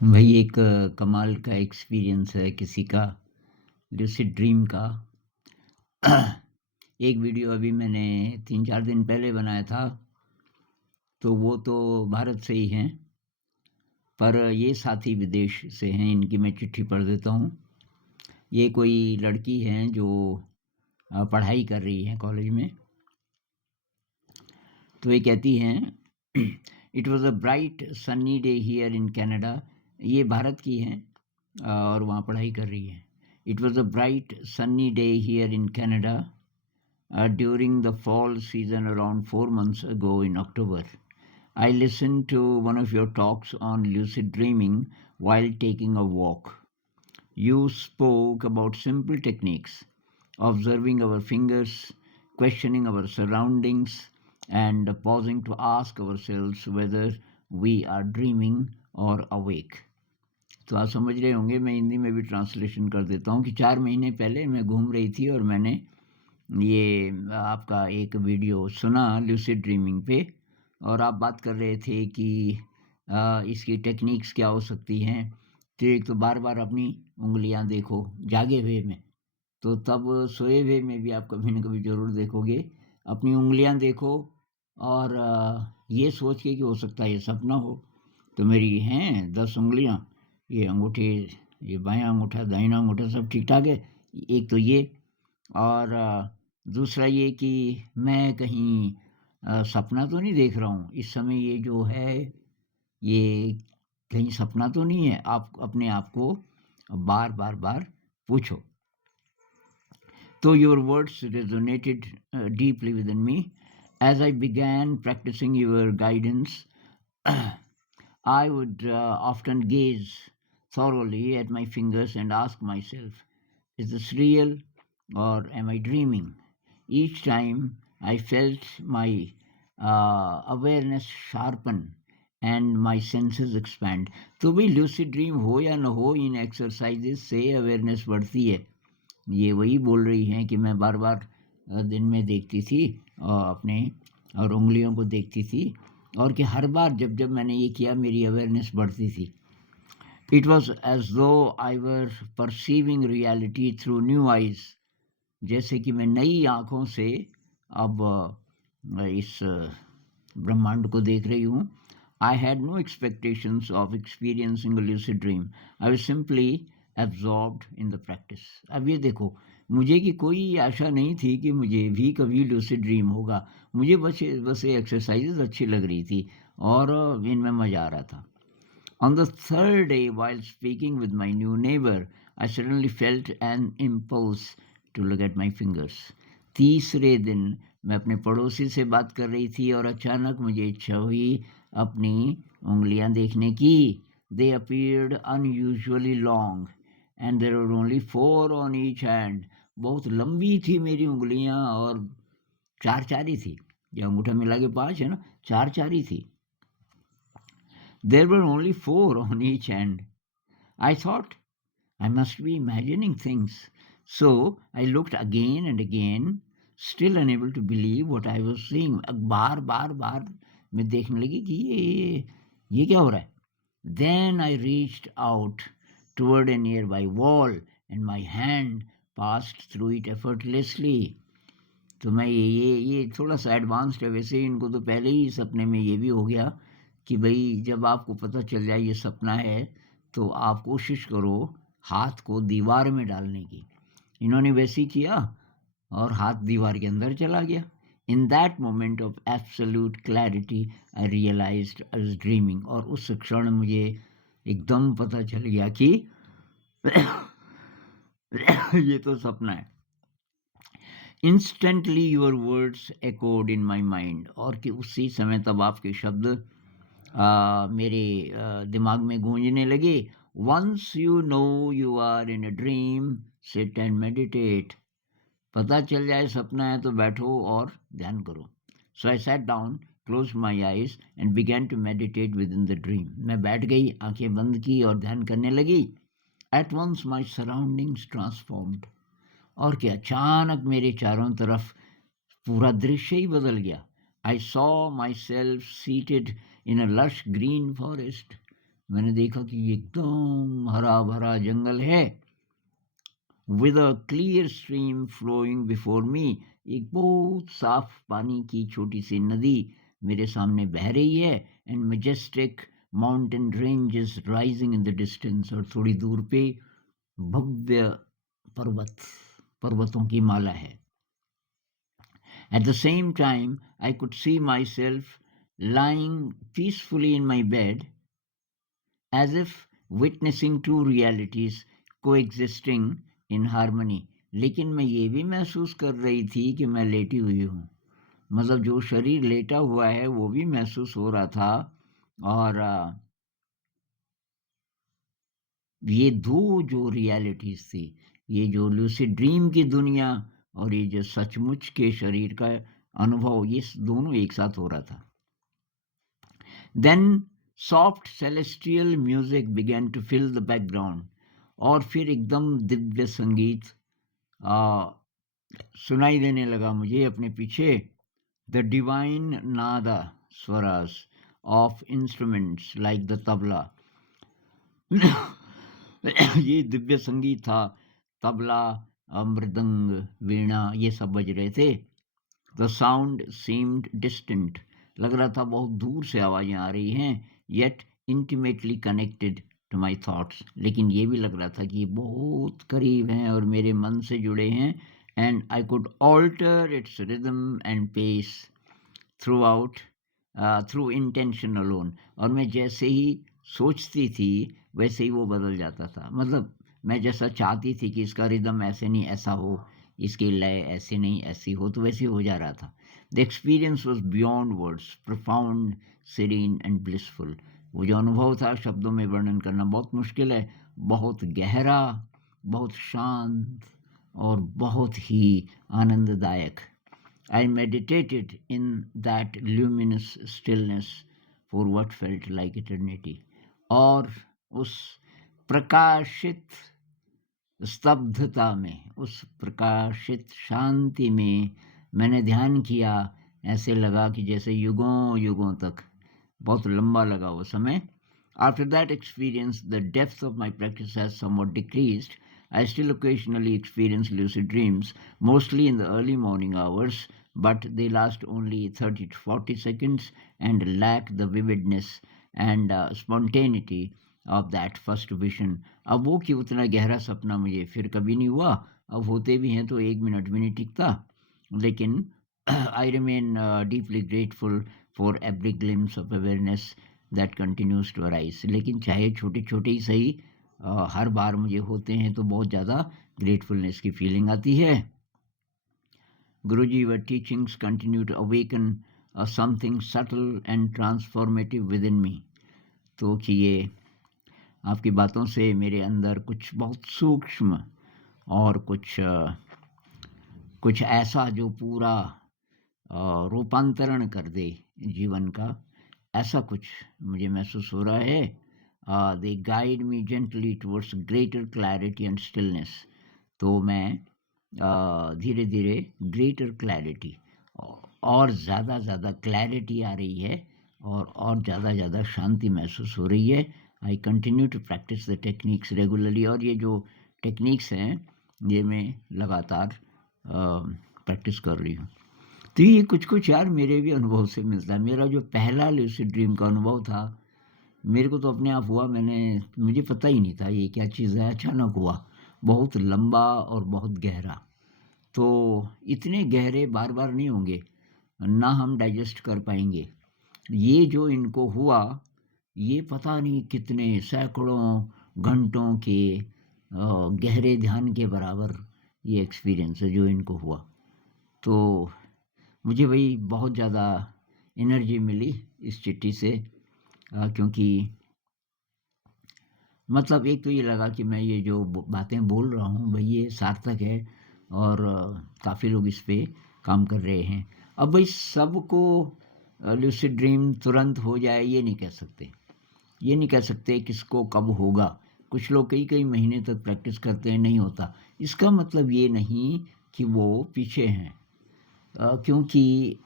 भाई एक कमाल का एक्सपीरियंस है किसी का लूसिड ड्रीम का। एक वीडियो अभी मैंने 3-4 दिन पहले बनाया था, तो वो तो भारत से ही हैं, पर ये साथी विदेश से हैं, इनकी मैं चिट्ठी पढ़ देता हूँ। ये कोई लड़की हैं जो पढ़ाई कर रही हैं कॉलेज में। तो ये कहती हैं it was a bright Sunny day here in Canada. ये भारत की हैं और वहाँ पढ़ाई कर रही हैं। It was a bright Sunny day here in Canada during the fall season around 4 months ago in October. I listened to one of your talks on lucid dreaming while taking a walk. You spoke about simple techniques, observing our fingers, questioning our surroundings, and pausing to ask ourselves whether we are dreaming or awake. तो आप समझ रहे होंगे, मैं हिंदी में भी translation कर देता हूँ कि 4 महीने पहले मैं घूम रही थी और मैंने ये आपका एक वीडियो सुना लूसिड ड्रीमिंग पे, और आप बात कर रहे थे कि इसकी टेक्निक्स क्या हो सकती हैं। तो एक तो बार बार अपनी उंगलियां देखो जागे हुए में, तो तब सोए हुए में भी आप कभी न कभी ज़रूर देखोगे। अपनी उंगलियां देखो और ये सोच के कि हो सकता है ये सपना हो। तो मेरी हैं 10 उंगलियां, ये अंगूठे, ये बायां अंगूठा दाहिना अंगूठा सब ठीक ठाक है। एक तो ये, और दूसरा ये कि मैं कहीं सपना तो नहीं देख रहा हूँ इस समय। ये जो है ये कहीं सपना तो नहीं है। आप अपने आप को बार बार बार पूछो। तो your words resonated deeply within me. As I began practicing your guidance, I would often gaze thoroughly at my fingers and ask myself, is this real or am I dreaming? Each time I felt my awareness sharpen and my senses expand. तो भाई lucid dream हो या ना हो, इन exercises से awareness बढ़ती है। ये वही बोल रही हैं कि मैं बार बार दिन में देखती थी अपने और उंगलियों को देखती थी, और कि हर बार जब जब मैंने ये किया मेरी अवेयरनेस बढ़ती थी। It was as though I were perceiving reality through new eyes, जैसे कि मैं नई आँखों से अब इस ब्रह्मांड को देख रही हूँ। I had no expectations of experiencing a lucid dream, I was simply absorbed in the practice. अब ये देखो, मुझे कि कोई आशा नहीं थी कि मुझे भी कभी लूसिड ड्रीम होगा। मुझे बस ये एक्सरसाइजेज अच्छी लग रही थी और इनमें मज़ा आ रहा था। On the third day, while speaking with my new neighbor, I suddenly felt an impulse to look at my fingers. तीसरे दिन मैं अपने पड़ोसी से बात कर रही थी और अचानक मुझे इच्छा हुई अपनी उंगलियां देखने की। They appeared unusually long and there were only 4 on each hand. बहुत लंबी थी मेरी उंगलियां और चार चार ही थी। ये अंगूठा मिला के 5 है ना, चार चार ही थी। There were only 4 on each hand. I thought I must be imagining things. So I looked again and again, still unable to believe what I was seeing. बार बार बार मैं देखने लगी कि ये क्या हो रहा है. Then I reached out toward a nearby wall and my hand passed through it effortlessly. तो मैं ये थोड़ा सा एडवांस्ड है। वैसे इनको तो पहले ही सपने में ये भी हो गया कि भाई जब आपको पता चल जाए ये सपना है तो आप कोशिश करो हाथ को दीवार में डालने की। इन्होंने वैसे ही किया और हाथ दीवार के अंदर चला गया। In that moment of absolute clarity I realised I was dreaming, और उस क्षण मुझे एकदम पता चल गया कि ये तो सपना है। Instantly your words echoed in my mind, और कि उसी समय तब आपके शब्द मेरे दिमाग में गूंजने लगे। Once you know you are in a dream sit and meditate. पता चल जाए सपना है तो बैठो और ध्यान करो। So I sat down, close my eyes and began to meditate within the dream. मैं बैठ गई, आंखें बंद की और ध्यान करने लगी। At once my surroundings transformed, और कि अचानक मेरे चारों तरफ पूरा दृश्य ही बदल गया। I saw myself seated in a lush green forest. मैंने देखा कि ये एकदम हरा-भरा जंगल है, with a clear stream flowing before me. एक बहुत साफ पानी की छोटी-सी नदी मेरे सामने बह रही है, and majestic mountain ranges rising in the distance, और थोड़ी दूर पे भव्य पर्वत, पर्वतों की माला है। At the same time, I could see myself lying peacefully in my bed, as if witnessing two realities coexisting in harmony. लेकिन मैं ये भी महसूस कर रही थी कि मैं लेटी हुई हूँ। मतलब जो शरीर लेटा हुआ है वो भी महसूस हो रहा था, और ये दो जो रियलिटीज़ थी, ये जो लूसिड ड्रीम की दुनिया और ये जो सचमुच के शरीर का अनुभव, ये दोनों एक साथ हो रहा था। Then soft celestial music began to fill the background, और फिर एकदम दिव्य संगीत आ, सुनाई देने लगा मुझे अपने पीछे। The divine nada swaras of instruments like the tabla. ये दिव्य संगीत था, तबला, मृदंग, वीणा, ये सब बज रहे थे। The sound seemed distant. लग रहा था बहुत दूर से आवाजें आ रही हैं, yet intimately connected to my thoughts. लेकिन ये भी लग रहा था कि ये बहुत करीब हैं और मेरे मन से जुड़े हैं, and I could alter its rhythm and pace throughout through intention alone. और मैं जैसे ही सोचती थी वैसे ही वो बदल जाता था। मतलब मैं जैसा चाहती थी कि इसका रिदम ऐसे नहीं ऐसा हो, इसकी लय ऐसे नहीं ऐसी हो, तो वैसे हो जा रहा था। The experience was beyond words, profound, serene and blissful. वो जो अनुभव था शब्दों में वर्णन करना बहुत मुश्किल है, बहुत गहरा, बहुत शांत और बहुत ही आनंददायक। I meditated in that luminous stillness for what felt like eternity. और उस प्रकाशित स्तब्धता में, उस प्रकाशित शांति में मैंने ध्यान किया। ऐसे लगा कि जैसे युगों युगों तक, बहुत लंबा लगा वो समय। After that experience, the depth of my practice has somewhat decreased. I still occasionally experience lucid dreams, mostly in the early morning hours, but they last only 30 to 40 seconds and lack the vividness and spontaneity of that first vision. अब वो कि उतना गहरा सपना मुझे फिर कभी नहीं हुआ। अब होते भी हैं तो 1 मिनट भी नहीं टिकता, लेकिन I remain deeply grateful for every glimpse of awareness that continues to arise. लेकिन चाहे छोटे छोटे ही सही, हर बार मुझे होते हैं तो बहुत ज़्यादा ग्रेटफुलनेस की फीलिंग आती है। Guruji, your teachings continue to awaken something subtle and transformative within me. तो कि ये आपकी बातों से मेरे अंदर कुछ बहुत सूक्ष्म और कुछ ऐसा जो पूरा रूपांतरण कर दे जीवन का, ऐसा कुछ मुझे महसूस हो रहा है। They guide me gently towards greater clarity and stillness. तो मैं धीरे धीरे ग्रेटर क्लैरिटी और ज़्यादा क्लैरिटी आ रही है, और ज़्यादा शांति महसूस हो रही है। I continue to practise the techniques regularly, और ये जो टेक्निक्स हैं ये मैं लगातार प्रैक्टिस कर रही हूँ। तो ये कुछ यार मेरे भी अनुभव से मिलता है। मेरा जो पहला लूसिड ड्रीम का अनुभव था, मेरे को तो अपने आप हुआ, मुझे पता ही नहीं था ये क्या चीज़ है, अचानक हुआ, बहुत लंबा और बहुत गहरा। तो इतने गहरे बार बार नहीं होंगे, ना हम डाइजेस्ट कर पाएंगे। ये जो इनको हुआ, ये पता नहीं कितने सैकड़ों घंटों के गहरे ध्यान के बराबर ये एक्सपीरियंस है जो इनको हुआ। तो मुझे वही बहुत ज़्यादा एनर्जी मिली इस चिट्ठी से, क्योंकि मतलब एक तो ये लगा कि मैं ये जो बातें बोल रहा हूँ भाई ये सार्थक है, और काफ़ी लोग इस पे काम कर रहे हैं। अब भाई सबको लूसिड ड्रीम तुरंत हो जाए ये नहीं कह सकते, ये नहीं कह सकते किसको कब होगा। कुछ लोग कई महीने तक प्रैक्टिस करते हैं, नहीं होता। इसका मतलब ये नहीं कि वो पीछे हैं, क्योंकि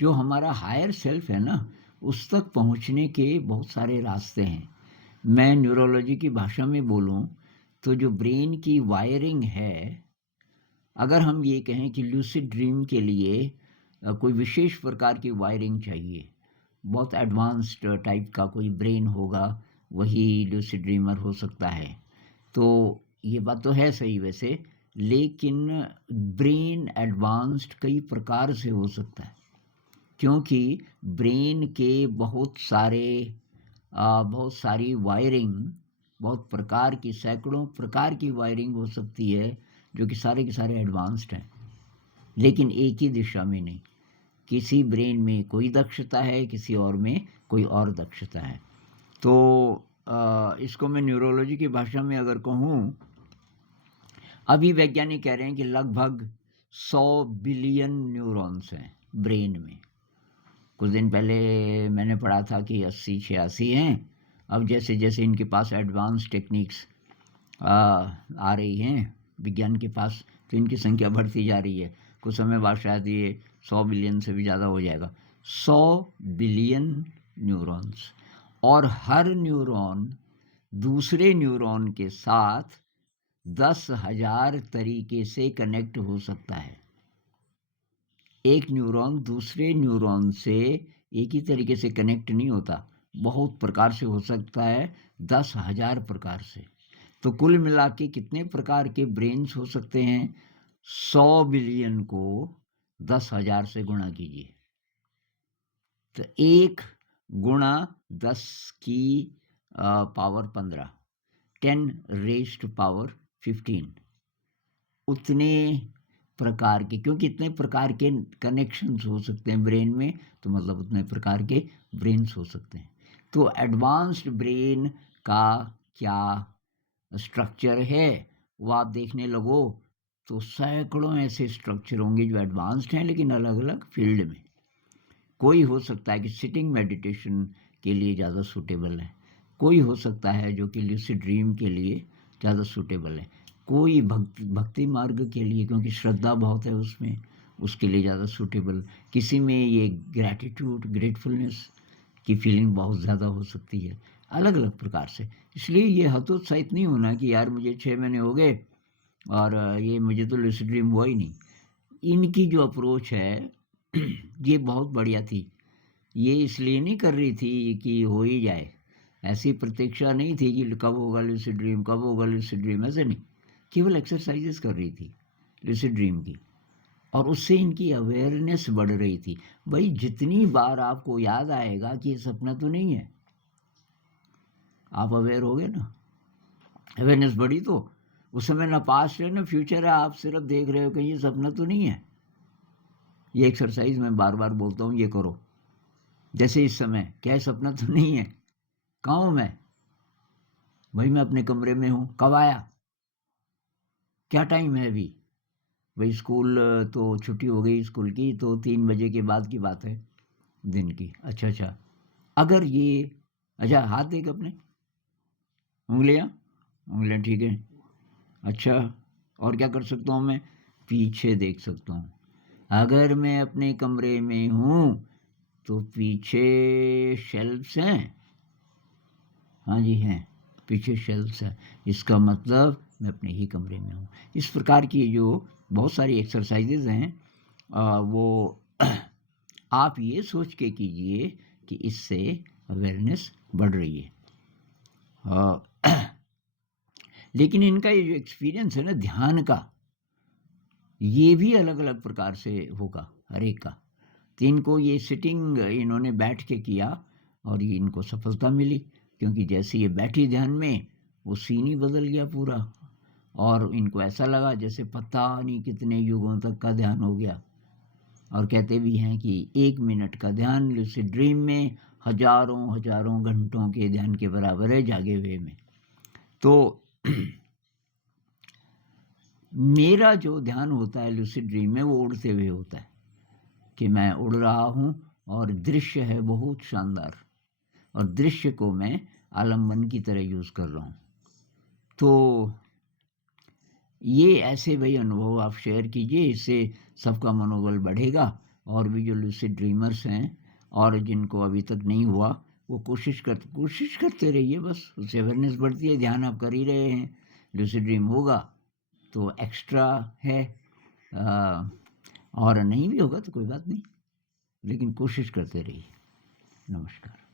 जो हमारा हायर सेल्फ है ना, उस तक पहुंचने के बहुत सारे रास्ते हैं। मैं न्यूरोलॉजी की भाषा में बोलूं तो जो ब्रेन की वायरिंग है, अगर हम ये कहें कि लूसिड ड्रीम के लिए कोई विशेष प्रकार की वायरिंग चाहिए, बहुत एडवांस्ड टाइप का कोई ब्रेन होगा, वही लूसिड ड्रीमर हो सकता है। तो ये बात तो है सही वैसे, लेकिन ब्रेन एडवांस्ड कई प्रकार से हो सकता है, क्योंकि ब्रेन के बहुत सारी वायरिंग, बहुत प्रकार की, सैकड़ों प्रकार की वायरिंग हो सकती है, जो कि सारे के सारे एडवांस्ड हैं, लेकिन एक ही दिशा में नहीं। किसी ब्रेन में कोई दक्षता है, किसी और में कोई और दक्षता है। तो इसको मैं न्यूरोलॉजी की भाषा में अगर कहूँ, अभी वैज्ञानिक कह रहे हैं कि लगभग 100 बिलियन न्यूरॉन्स हैं ब्रेन में। कुछ दिन पहले मैंने पढ़ा था कि 80-86 हैं। अब जैसे जैसे इनके पास एडवांस टेक्निक्स आ रही हैं विज्ञान के पास, तो इनकी संख्या बढ़ती जा रही है। कुछ समय बाद शायद ये 100 बिलियन से भी ज़्यादा हो जाएगा। 100 बिलियन न्यूरॉन्स, और हर न्यूरॉन दूसरे न्यूरॉन के साथ 10,000 तरीके से कनेक्ट हो सकता है। एक न्यूरॉन दूसरे न्यूरॉन से एक ही तरीके से कनेक्ट नहीं होता, बहुत प्रकार से हो सकता है, 10,000 प्रकार से। तो कुल मिला के कितने प्रकार के ब्रेन्स हो सकते हैं? 100 बिलियन को 10,000 से गुणा कीजिए, तो 1 गुणा 10 की पावर 15, 10 रेज़्ड पावर 15, उतने प्रकार के, क्योंकि इतने प्रकार के कनेक्शंस हो सकते हैं ब्रेन में, तो मतलब उतने प्रकार के ब्रेन्स हो सकते हैं। तो एडवांस्ड ब्रेन का क्या स्ट्रक्चर है वो आप देखने लगो तो सैकड़ों ऐसे स्ट्रक्चर होंगे जो एडवांस्ड हैं, लेकिन अलग अलग फील्ड में। कोई हो सकता है कि सिटिंग मेडिटेशन के लिए ज़्यादा सूटेबल है, कोई हो सकता है जो कि लूसिड ड्रीम के लिए ज़्यादा सूटेबल है, कोई भक्ति मार्ग के लिए, क्योंकि श्रद्धा बहुत है उसमें, उसके लिए ज़्यादा सूटेबल। किसी में ये ग्रैटिट्यूड, ग्रेटफुलनेस की फीलिंग बहुत ज़्यादा हो सकती है, अलग अलग प्रकार से। इसलिए ये हतोत्साहित नहीं होना कि यार मुझे 6 महीने हो गए और ये मुझे तो लूसिड ड्रीम हुआ ही नहीं। इनकी जो अप्रोच है ये बहुत बढ़िया थी। ये इसलिए नहीं कर रही थी कि हो ही जाए, ऐसी प्रतीक्षा नहीं थी कि कब होगा लूसिड ड्रीम, कब होगा लूसिड ड्रीम, ऐसे नहीं। केवल एक्सरसाइजेस कर रही थी लूसिड ड्रीम की, और उससे इनकी अवेयरनेस बढ़ रही थी। भाई जितनी बार आपको याद आएगा कि ये सपना तो नहीं है, आप अवेयर हो गए ना, अवेयरनेस बढ़ी, तो उस समय ना पास्ट है ना फ्यूचर है, आप सिर्फ देख रहे हो कि ये सपना तो नहीं है। ये एक्सरसाइज मैं बार बार बोलता हूँ, ये करो। जैसे इस समय क्या सपना तो नहीं है, कहाँ हूँ मैं? भाई मैं अपने कमरे में हूँ। कब आया? क्या टाइम है अभी? भाई स्कूल तो छुट्टी हो गई स्कूल की, तो 3 बजे के बाद की बात है दिन की। अच्छा अच्छा, अगर ये, अच्छा हाथ देख अपने, उंगलियाँ ठीक है। अच्छा, और क्या कर सकता हूँ मैं? पीछे देख सकता हूँ। अगर मैं अपने कमरे में हूँ तो पीछे शेल्फ्स हैं, हाँ जी हैं, पीछे शेल्फ्स हैं, इसका मतलब मैं अपने ही कमरे में हूँ। इस प्रकार की जो बहुत सारी एक्सरसाइजेज हैं, वो आप ये सोच के कीजिए कि इससे अवेयरनेस बढ़ रही है। लेकिन इनका ये जो एक्सपीरियंस है ना ध्यान का, ये भी अलग अलग प्रकार से होगा हर एक का। तो इनको ये सिटिंग इन्होंने बैठ के किया और ये इनको सफलता मिली, क्योंकि जैसे ये बैठी ध्यान में, वो सीन ही बदल गया पूरा, और इनको ऐसा लगा जैसे पता नहीं कितने युगों तक का ध्यान हो गया। और कहते भी हैं कि 1 मिनट का ध्यान लूसिड ड्रीम में हजारों हजारों घंटों के ध्यान के बराबर है जागे हुए में। तो मेरा जो ध्यान होता है लूसिड ड्रीम में, वो उड़ते हुए होता है, कि मैं उड़ रहा हूँ और दृश्य है बहुत शानदार, और दृश्य को मैं आलम्बन की तरह यूज़ कर रहा हूँ। तो ये ऐसे भाई अनुभव आप शेयर कीजिए, इससे सबका मनोबल बढ़ेगा, और भी जो लूसिड ड्रीमर्स हैं और जिनको अभी तक नहीं हुआ वो कोशिश करते रहिए, बस उससे अवेयरनेस बढ़ती है। ध्यान आप कर ही रहे हैं, लूसिड ड्रीम होगा तो एक्स्ट्रा है, और नहीं भी होगा तो कोई बात नहीं, लेकिन कोशिश करते रहिए। नमस्कार।